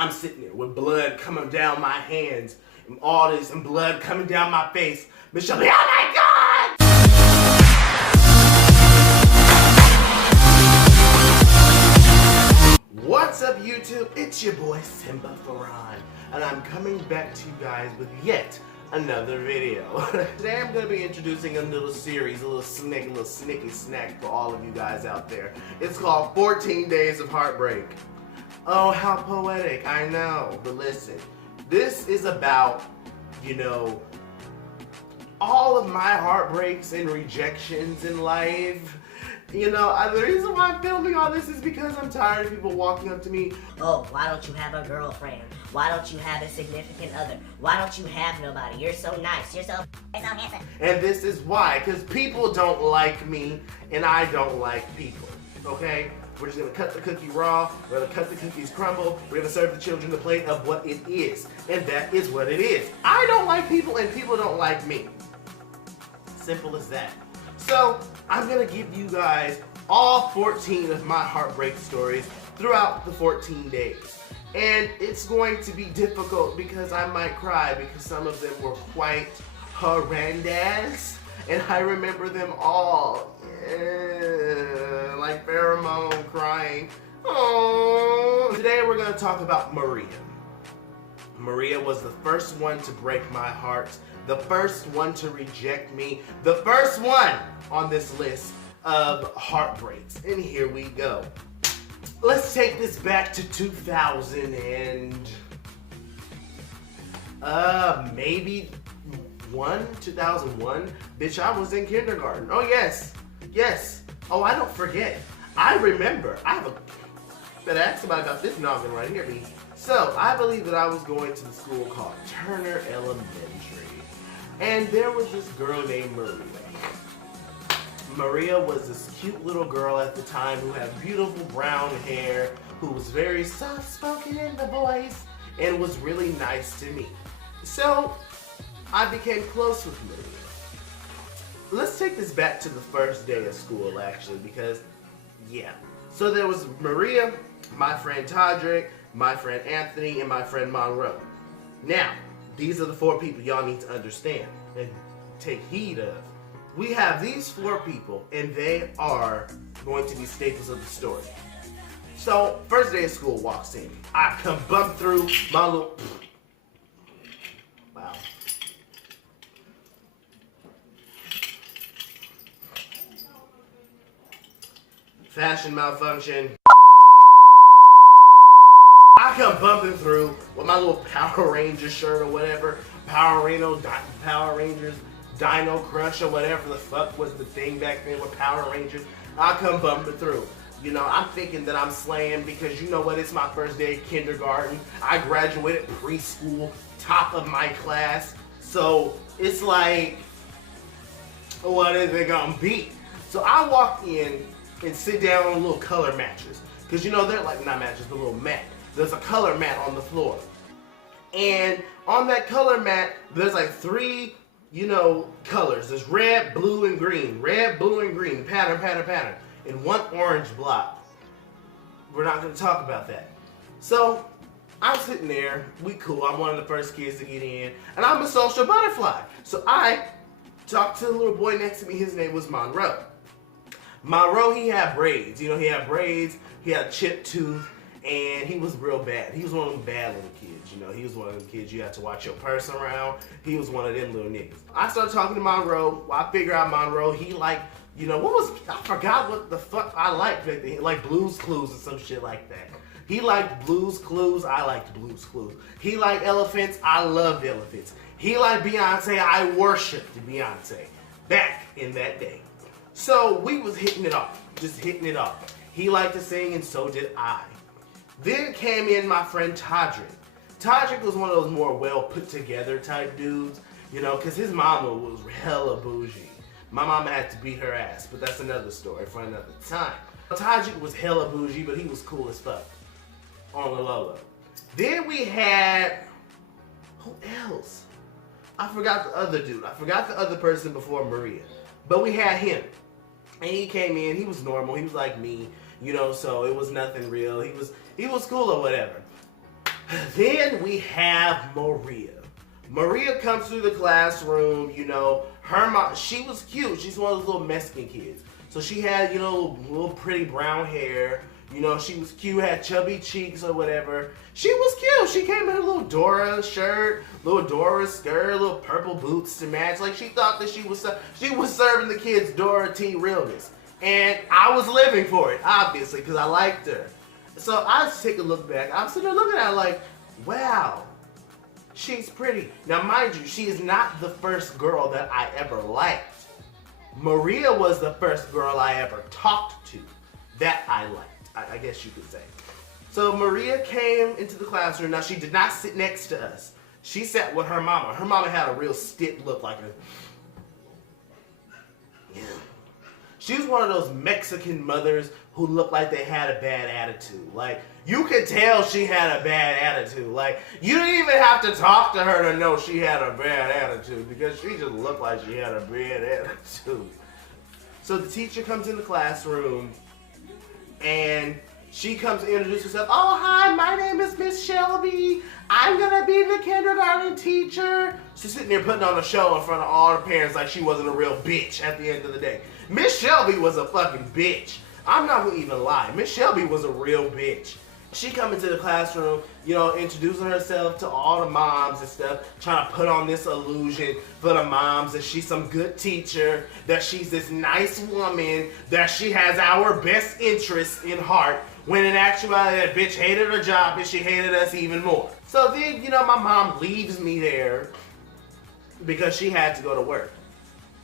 I'm sitting there with blood coming down my hands and all this and blood coming down my face. Michelle, oh my God! What's up, YouTube? It's your boy Simba Farhan, and I'm coming back to you guys with yet another video. Today I'm going to be introducing a little series, a little snicky snack for all of you guys out there. It's called 14 Days of Heartbreak. Oh, how poetic, I know. But listen, this is about, all of my heartbreaks and rejections in life. The reason why I'm filming all this is because I'm tired of people walking up to me. Oh, why don't you have a girlfriend? Why don't you have a significant other? Why don't you have nobody? You're so nice. You're so handsome. And this is why, because people don't like me and I don't like people, okay? We're just gonna cut the cookie raw, we're gonna cut the cookies crumble, we're gonna serve the children the plate of what it is. And that is what it is. I don't like people and people don't like me. Simple as that. So, I'm gonna give you guys all 14 of my heartbreak stories throughout the 14 days. And it's going to be difficult because I might cry because some of them were quite horrendous. And I remember them all. Yeah, like pheromone crying. Oh. Today we're gonna talk about Maria. Maria was the first one to break my heart. The first one to reject me, the first one on this list of heartbreaks. And here we go. Let's take this back to 2000 and maybe 2001. Bitch, I was in kindergarten. Oh yes. Oh, I don't forget. I remember. Better ask about I got this noggin right here, B. So, I believe that I was going to the school called Turner Elementary. And there was this girl named Maria. Maria was this cute little girl at the time who had beautiful brown hair, who was very soft-spoken in the voice, and was really nice to me. So, I became close with Maria. Let's take this back to the first day of school, actually, because, yeah. So there was Maria, my friend Todrick, my friend Anthony, and my friend Monroe. Now, these are the 4 people y'all need to understand and take heed of. We have these 4 people, and they are going to be staples of the story. So, first day of school walks in. I come bump through my little... Wow. Fashion malfunction. I come bumping through with my little Power Ranger shirt or whatever. Power Rangers, Dino Crush or whatever the fuck was the thing back then with Power Rangers. I come bumping through. I'm thinking that I'm slaying because you know what? It's my first day of kindergarten. I graduated preschool, top of my class. So it's like, what is it gonna be? So I walk in and sit down on little color matches. Because they're like, not matches, the little mat. There's a color mat on the floor. And on that color mat, there's like 3, colors. There's red, blue, and green. Red, blue, and green. Pattern. And 1 orange block. We're not going to talk about that. So, I'm sitting there. We cool. I'm one of the first kids to get in. And I'm a social butterfly. So, I talked to the little boy next to me. His name was Monroe. Monroe, he had braids. He had braids. He had a chipped tooth. And he was real bad. He was one of them bad little kids, He was one of them kids you had to watch your purse around. He was one of them little niggas. I started talking to Monroe. I figure out Monroe, he liked, I forgot what the fuck I liked back then. Like Blue's Clues or some shit like that. He liked Blue's Clues. I liked Blue's Clues. He liked elephants. I loved elephants. He liked Beyonce. I worshipped Beyonce back in that day. So we was hitting it off. Just hitting it off. He liked to sing and so did I. Then came in my friend Todrick. Todrick was one of those more well put together type dudes, because his mama was hella bougie. My mama had to beat her ass, but that's another story for another time. Todrick was hella bougie, but he was cool as fuck on the low. Then we had, who else? I forgot the other dude. I forgot the other person before Maria, but we had him. And he came in, he was normal, he was like me, so it was nothing real. He was cool or whatever. Then we have Maria. Maria comes through the classroom, you know, her mom, she was cute. She's one of those little Mexican kids. So she had, you know, little pretty brown hair. You know, she was cute, had chubby cheeks or whatever. She was cute. She came in a little Dora shirt, little Dora skirt, little purple boots to match. Like, she thought that she was serving the kids Dora T realness. And I was living for it, obviously, because I liked her. So I just take a look back. I'm sitting there looking at her like, wow, she's pretty. Now, mind you, she is not the first girl that I ever liked. Maria was the first girl I ever talked to that I liked, I guess you could say. So Maria came into the classroom. Now, she did not sit next to us. She sat with her mama. Her mama had a real stiff look, like a... Yeah. She was one of those Mexican mothers who looked like they had a bad attitude. Like, you could tell she had a bad attitude. Like, you didn't even have to talk to her to know she had a bad attitude, because she just looked like she had a bad attitude. So the teacher comes in the classroom, and she comes to introduce herself. Oh, hi, my name is Miss Shelby. I'm gonna be the kindergarten teacher. She's sitting there putting on a show in front of all her parents like she wasn't a real bitch at the end of the day. Miss Shelby was a fucking bitch. I'm not gonna even lie. Miss Shelby was a real bitch. She come into the classroom, you know, introducing herself to all the moms and stuff, trying to put on this illusion for the moms that she's some good teacher, that she's this nice woman, that she has our best interests in heart, when in actuality that bitch hated her job and she hated us even more. So then, you know, my mom leaves me there because she had to go to work.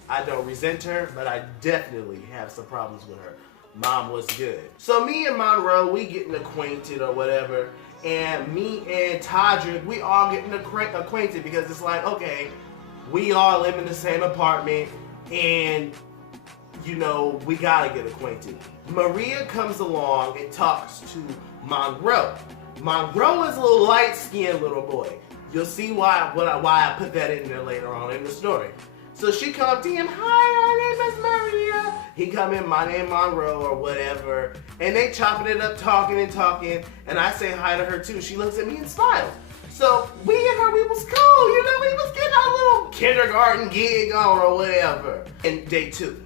I don't resent her, but I definitely have some problems with her. Mom was good. So me and Monroe, we getting acquainted or whatever, and me and Todrick, we all getting acquainted because it's like, okay, we all live in the same apartment, and you know, we gotta get acquainted. Maria comes along and talks to Monroe. Monroe is a little light-skinned little boy. You'll see why I put that in there later on in the story. So she come up to him, hi, my name is Maria. He come in, my name Monroe or whatever. And they chopping it up, talking, and I say hi to her too. She looks at me and smiles. So we and her, we was cool, you know, we was getting our little kindergarten gig on or whatever. And day 2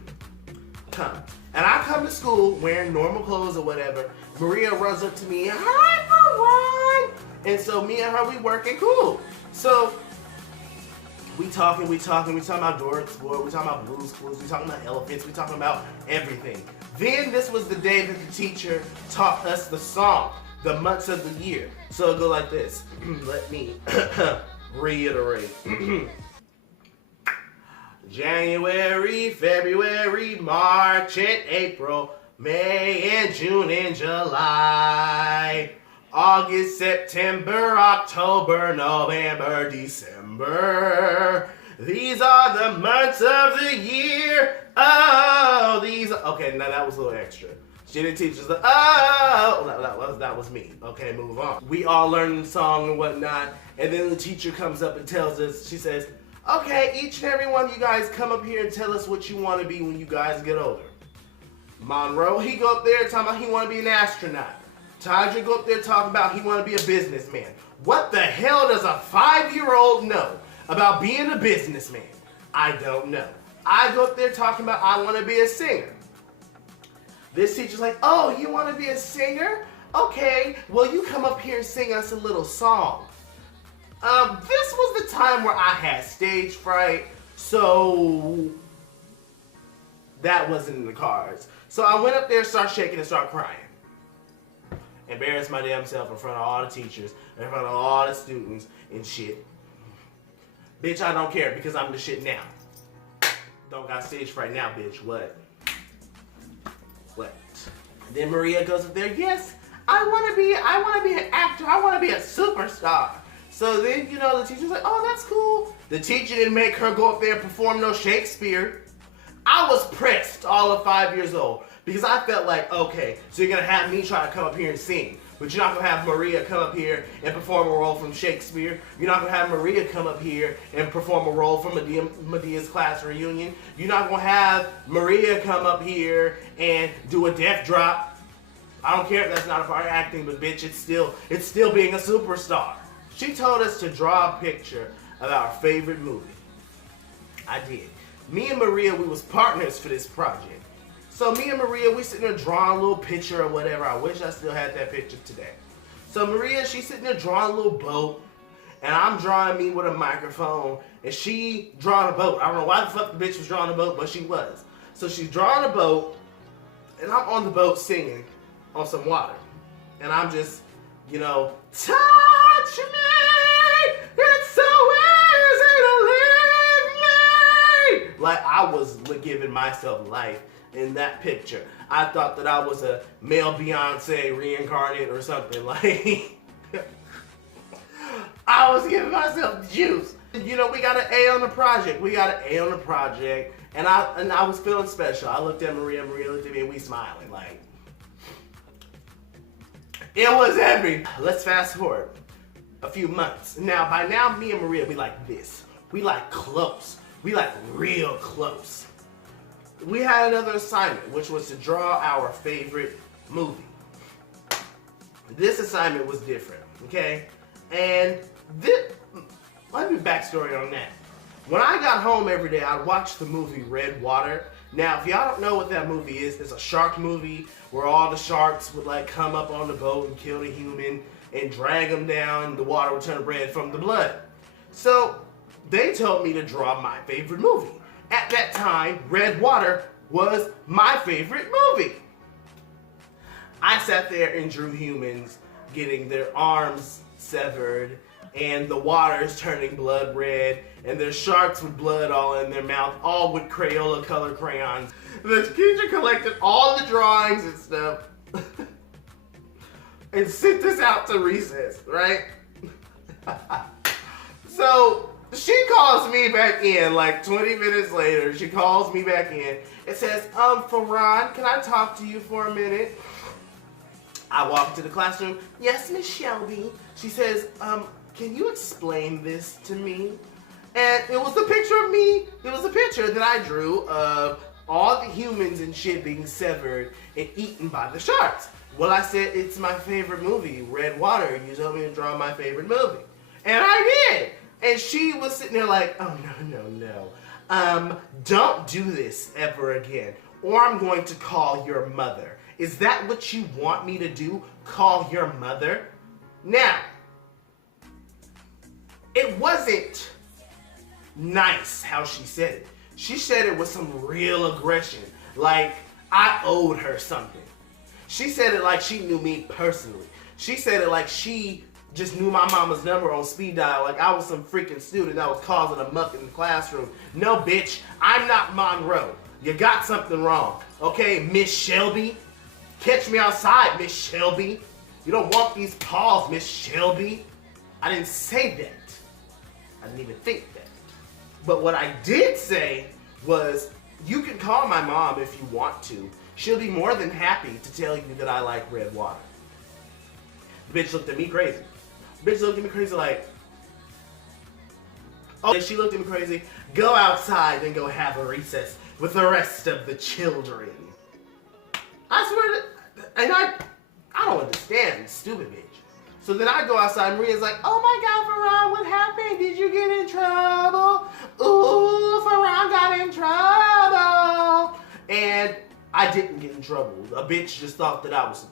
come. And I come to school wearing normal clothes or whatever. Maria runs up to me, hi, Maron. And so me and her, we working cool. So we talking about Dora Explorer, we talking about Blue's Clues, we talking about elephants, we talking about everything. Then this was the day that the teacher taught us the song, the months of the year. So it go like this. Let me reiterate. January, February, March, and April, May, and June, and July. August, September, October, November, December. These are the months of the year. Oh, these. Okay, now that was a little extra. She didn't teach us the. Oh, that was me. Okay, move on. We all learned the song and whatnot, and then the teacher comes up and tells us. She says, "Okay, each and every one of you guys come up here and tell us what you want to be when you guys get older." Monroe, he go up there talking about he want to be an astronaut. Todrick go up there talking about he want to be a businessman. What the hell does a 5-year-old know about being a businessman? I don't know. I go up there talking about I want to be a singer. This teacher's like, oh, you want to be a singer? Okay, well, you come up here and sing us a little song. This was the time where I had stage fright, so that wasn't in the cards. So I went up there, started shaking, and started crying. Embarrassed my damn self in front of all the teachers, in front of all the students and shit. Bitch, I don't care because I'm the shit now. Don't got stage fright now, bitch. What? And then Maria goes up there, yes, I want to be an actor. I want to be a superstar. So then, you know, the teacher's like, oh, that's cool. The teacher didn't make her go up there and perform no Shakespeare. I was pressed all of 5 years old. Because I felt like, okay, so you're going to have me try to come up here and sing. But you're not going to have Maria come up here and perform a role from Shakespeare. You're not going to have Maria come up here and perform a role from Medea's class reunion. You're not going to have Maria come up here and do a death drop. I don't care if that's not a part of acting, but bitch, it's still being a superstar. She told us to draw a picture of our favorite movie. I did. Me and Maria, we was partners for this project. So me and Maria, we sitting there drawing a little picture or whatever. I wish I still had that picture today. So Maria, she's sitting there drawing a little boat, and I'm drawing me with a microphone, and she drawing a boat. I don't know why the fuck the bitch was drawing a boat, but she was. So she's drawing a boat, and I'm on the boat singing on some water. And I'm just, you know, touch me, it's so easy to leave me. Like I was giving myself life in that picture. I thought that I was a male Beyonce reincarnate or something. Like, I was giving myself the juice. You know, we got an A on the project. And I was feeling special. I looked at Maria looked at me, and we smiling. Like, it was heavy. Let's fast forward a few months. Now, by now, me and Maria, we like this. We like close. We like real close. We had another assignment, which was to draw our favorite movie. This assignment was different, okay? And let me backstory on that. When I got home every day, I'd watch the movie Red Water. Now, if y'all don't know what that movie is, it's a shark movie where all the sharks would like come up on the boat and kill the human and drag them down. The water would turn red from the blood. So they told me to draw my favorite movie. At that time, Red Water was my favorite movie. I sat there and drew humans getting their arms severed, and the water's turning blood red, and there's sharks with blood all in their mouth, all with Crayola color crayons. The teacher collected all the drawings and stuff and sent this out to recess, right? So she calls me back in like 20 minutes later. She calls me back in and says, Farron, can I talk to you for a minute? I walk into the classroom. Yes, Miss Shelby. She says, can you explain this to me? And it was the picture of me. It was a picture that I drew of all the humans and shit being severed and eaten by the sharks. Well, I said, it's my favorite movie, Red Water. You told me to draw my favorite movie. And I did. And she was sitting there like, oh, no. Don't do this ever again, or I'm going to call your mother. Is that what you want me to do? Call your mother? Now, it wasn't nice how she said it. She said it with some real aggression, like I owed her something. She said it like she knew me personally. She said it like she just knew my mama's number on speed dial, like I was some freaking student that was causing a muck in the classroom. No, bitch, I'm not Monroe. You got something wrong, okay, Miss Shelby? Catch me outside, Miss Shelby. You don't want these paws, Miss Shelby. I didn't say that. I didn't even think that. But what I did say was, you can call my mom if you want to. She'll be more than happy to tell you that I like Red Water. The bitch looked at me crazy. Bitch looked at me crazy like, oh, she looked at me crazy. Go outside and go have a recess with the rest of the children. I swear to, and I don't understand, stupid bitch. So then I go outside, and Maria's like, oh my God, Farron, what happened? Did you get in trouble? Ooh, Farron got in trouble. And I didn't get in trouble. A bitch just thought that I was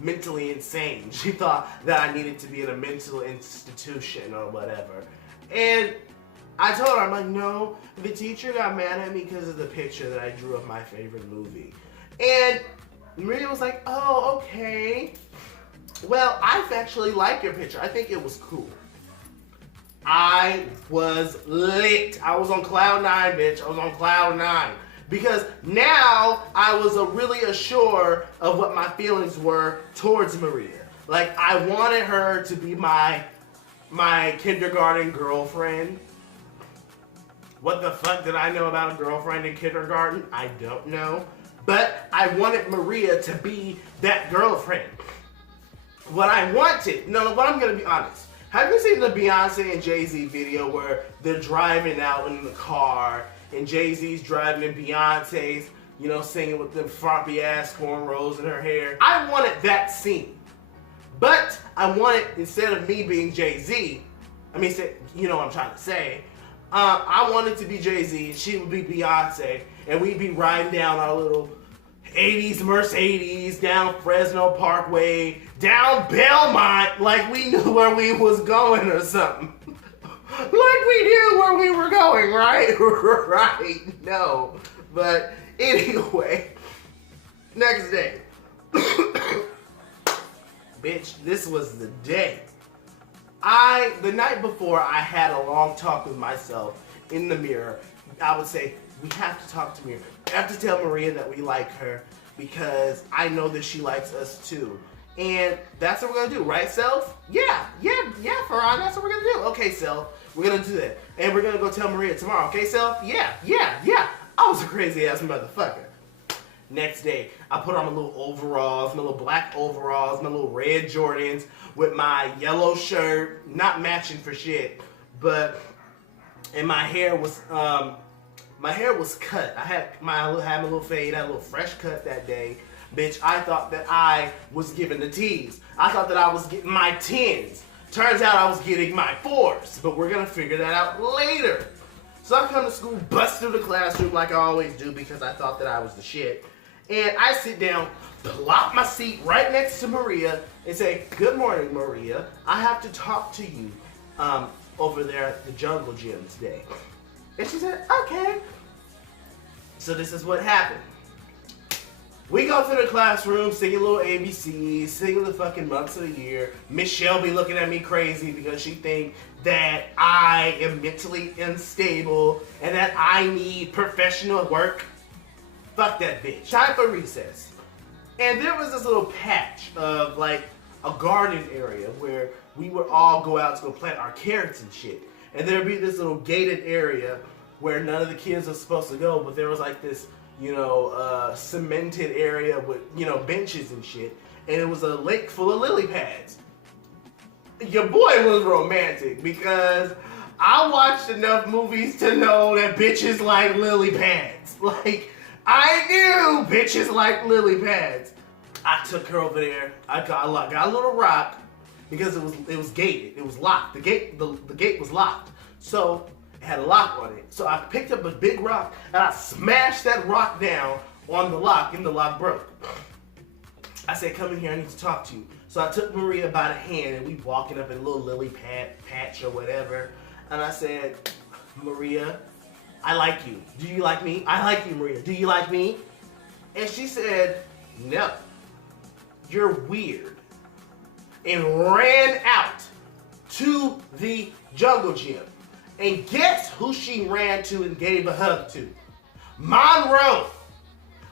mentally insane. She thought that I needed to be in a mental institution or whatever. And I told her, I'm like, no, the teacher got mad at me because of the picture that I drew of my favorite movie. And Maria was like, oh, okay. Well, I actually like your picture. I think it was cool. I was lit. I was on cloud nine, bitch. I was on cloud nine. Because now I was really assured of what my feelings were towards Maria. Like, I wanted her to be my kindergarten girlfriend. What the fuck did I know about a girlfriend in kindergarten? I don't know. But I wanted Maria to be that girlfriend. What I wanted, what I'm gonna be honest. Have you seen the Beyonce and Jay-Z video where they're driving out in the car and Jay-Z's driving and Beyonce's you know, singing with them floppy ass cornrows in her hair. I wanted that scene. But I wanted, instead of me being Jay-Z, you know what I'm trying to say, I wanted to be Jay-Z and she would be Beyonce, and we'd be riding down our little 80s Mercedes, down Fresno Parkway, down Belmont, like we knew where we was going or something. Like we knew where we were going, right? Right, no. But anyway, next day. Bitch, this was the day. The night before, I had a long talk with myself in the mirror. I would say, we have to talk to Maria. We have to tell Maria that we like her because I know that she likes us too. And that's what we're gonna do, right, Self? Yeah, Farhan, that's what we're gonna do. Okay, Self, we're gonna do that. And we're gonna go tell Maria tomorrow, okay, Self? Yeah. I was a crazy ass motherfucker. Next day, I put on my little overalls, my little black overalls, my little red Jordans with my yellow shirt, not matching for shit, and my hair was cut. I had my little fade, I had a little fresh cut that day. Bitch, I thought that I was giving the T's. I thought that I was getting my 10s. Turns out I was getting my 4s, but we're gonna figure that out later. So I come to school, bust through the classroom like I always do because I thought that I was the shit. And I sit down, plop my seat right next to Maria and say, "Good morning, Maria. I have to talk to you over there at the jungle gym today." And she said, "Okay." So this is what happened. We go through the classroom, singing little ABCs, singing the fucking months of the year. Miss Shelby looking at me crazy because she think that I am mentally unstable and that I need professional work. Fuck that bitch. Time for recess. And there was this little patch of like a garden area where we would all go out to go plant our carrots and shit. And there'd be this little gated area where none of the kids were supposed to go, but there was like this, cemented area with, benches and shit. And it was a lake full of lily pads. Your boy was romantic because I watched enough movies to know that bitches like lily pads. Like, I knew bitches like lily pads. I took her over there. I got a little rock because it was gated. It was locked. The gate was locked. So it had a lock on it. So I picked up a big rock and I smashed that rock down on the lock and the lock broke. I said, "Come in here, I need to talk to you." So I took Maria by the hand and we walking up in a little lily patch or whatever. And I said, "Maria, I like you. Do you like me? I like you, Maria. Do you like me?" And she said, "No, you're weird." And ran out to the jungle gym. And guess who she ran to and gave a hug to? Monroe.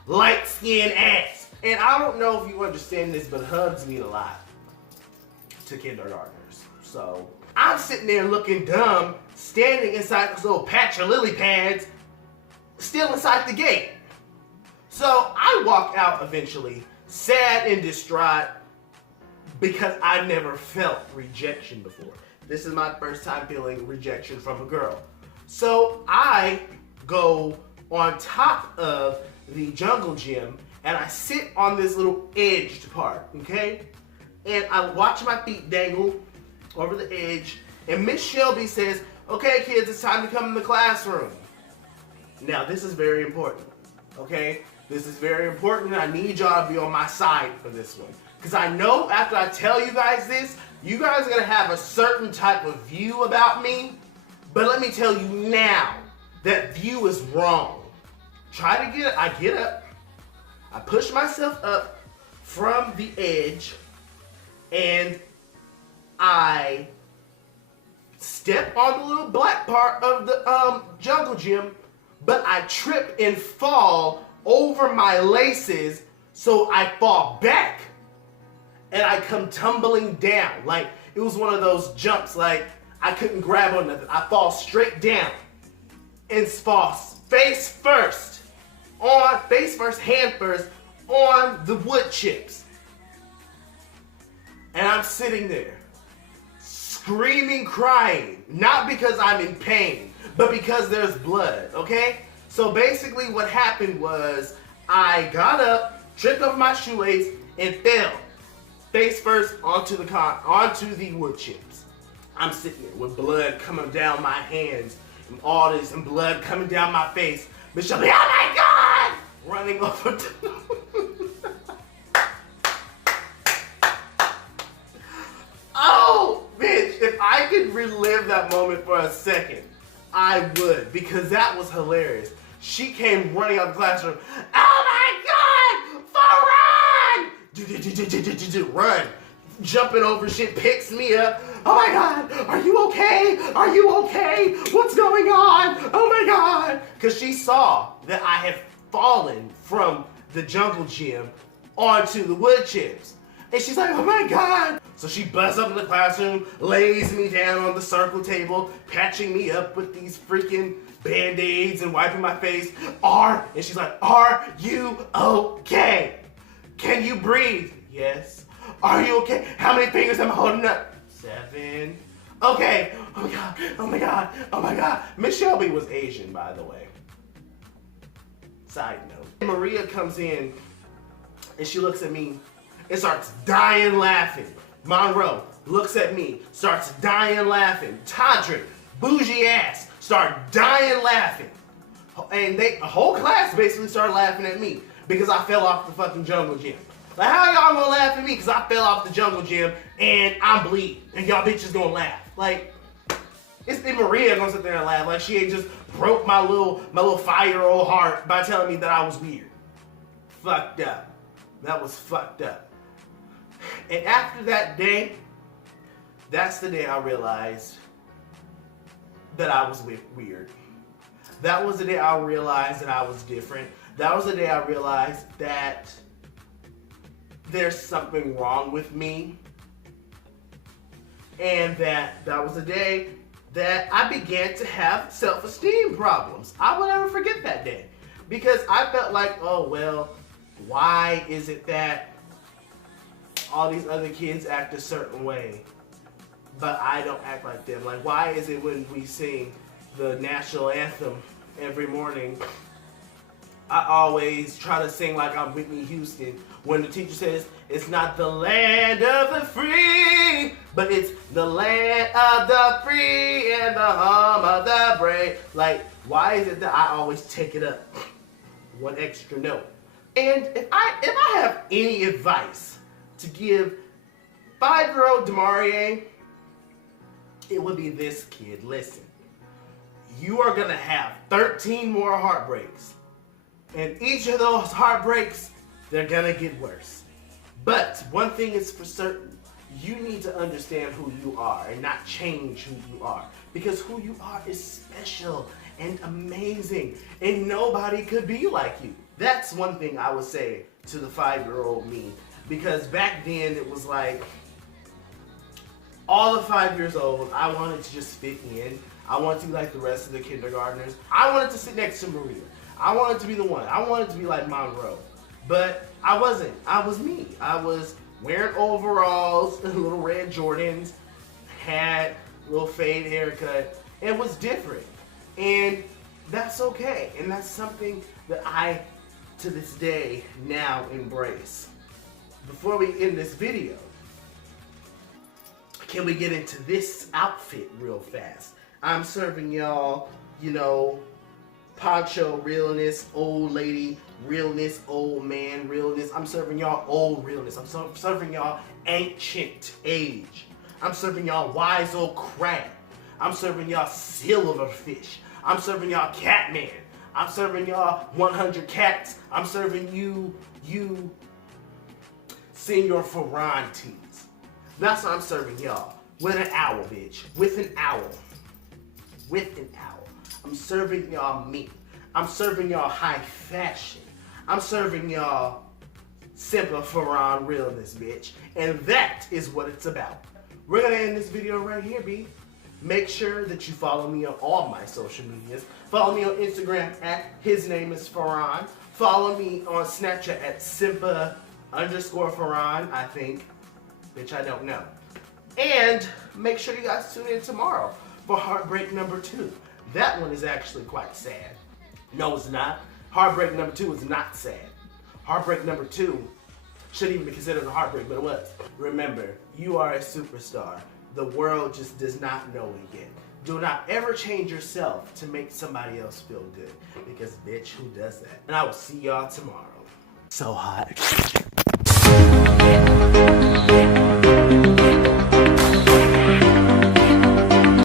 Light-skinned ass. And I don't know if you understand this, but hugs mean a lot to kindergartners. So I'm sitting there looking dumb, standing inside this little patch of lily pads, still inside the gate. So I walk out eventually, sad and distraught, because I never felt rejection before. This is my first time feeling rejection from a girl. So I go on top of the jungle gym and I sit on this little edged part, okay? And I watch my feet dangle over the edge, and Miss Shelby says, "Okay, kids, it's time to come in the classroom." Now, this is very important, okay? This is very important, and I need y'all to be on my side for this one. Because I know after I tell you guys this, you guys are going to have a certain type of view about me, but let me tell you now, that view is wrong. I get up, I push myself up from the edge, and I step on the little black part of the jungle gym, but I trip and fall over my laces, so I fall back, and I come tumbling down. Like, it was one of those jumps, like, I couldn't grab on nothing. I fall straight down, and fall face first, hand first, on the wood chips. And I'm sitting there, screaming, crying, not because I'm in pain, but because there's blood, okay? So basically what happened was, I got up, tripped over my shoelace, and fell face first onto the wood chips. I'm sitting there with blood coming down my hands and all this, and blood coming down my face. Michelle, oh my God! Running over to Oh, bitch, if I could relive that moment for a second, I would, because that was hilarious. She came running out of the classroom. Oh my God! Run! Jumping over shit, picks me up. Oh my God! Are you okay? Are you okay? What's going on? Oh my God! Because she saw that I had fallen from the jungle gym onto the wood chips. And she's like, oh my God. So she busts up in the classroom, lays me down on the circle table, patching me up with these freaking Band-Aids and wiping my face. And she's like, are you okay? Can you breathe? Yes. Are you okay? How many fingers am I holding up? 7. Okay. Oh my God. Oh my God. Oh my God. Miss Shelby was Asian, by the way. Side note. Maria comes in and she looks at me and starts dying laughing. Monroe looks at me, starts dying laughing. Todrick, bougie ass, start dying laughing. And the whole class basically started laughing at me because I fell off the fucking jungle gym. Like, how y'all gonna laugh at me because I fell off the jungle gym and I'm bleeding and y'all bitches gonna laugh? Like, it's Maria gonna sit there and laugh like she ain't just broke my little 5-year-old heart by telling me that I was weird. Fucked up. That was fucked up. And after that day, that's the day I realized that I was weird. That was the day I realized that I was different. That was the day I realized that there's something wrong with me. And that was the day that I began to have self-esteem problems. I will never forget that day. Because I felt like, oh well, why is it that all these other kids act a certain way, but I don't act like them? Like, why is it when we sing the national anthem every morning, I always try to sing like I'm Whitney Houston when the teacher says, it's not the land of the free, but it's the land of the free and the home of the brave. Like, why is it that I always take it up one extra note? And if I have any advice to give 5-year-old Demarie, it would be this, kid. Listen, you are gonna have 13 more heartbreaks, and each of those heartbreaks, they're gonna get worse. But one thing is for certain, you need to understand who you are and not change who you are, because who you are is special and amazing, and nobody could be like you. That's one thing I would say to the 5-year-old me, because back then it was like, all of 5 years old, I wanted to just fit in. I wanted to be like the rest of the kindergartners. I wanted to sit next to Maria. I wanted to be the one. I wanted to be like Monroe. But I wasn't. I was me. I was wearing overalls, little red Jordans, had a little fade haircut, and was different. And that's okay. And that's something that I, to this day, now embrace. Before we end this video, can we get into this outfit real fast? I'm serving y'all, poncho realness, old lady realness, old man realness. I'm serving y'all old realness. I'm serving y'all ancient age. I'm serving y'all wise old crab. I'm serving y'all silverfish. I'm serving y'all Catman. I'm serving y'all 100 cats. I'm serving you Senor Ferrantes. That's what I'm serving y'all. With an owl, bitch. With an owl. With an owl. I'm serving y'all meat. I'm serving y'all high fashion. I'm serving y'all simple Ferran realness, bitch. And that is what it's about. We're gonna end this video right here, B. Make sure that you follow me on all my social medias. Follow me on Instagram at hisnameisferran. Follow me on Snapchat at Simpa_Ferran, I think. Bitch, I don't know. And make sure you guys tune in tomorrow for Heartbreak number 2. That one is actually quite sad. No, it's not. Heartbreak number 2 is not sad. Heartbreak number 2 shouldn't even be considered a heartbreak, but it was. Remember, you are a superstar. The world just does not know it yet. Do not ever change yourself to make somebody else feel good. Because bitch, who does that? And I will see y'all tomorrow. So hot.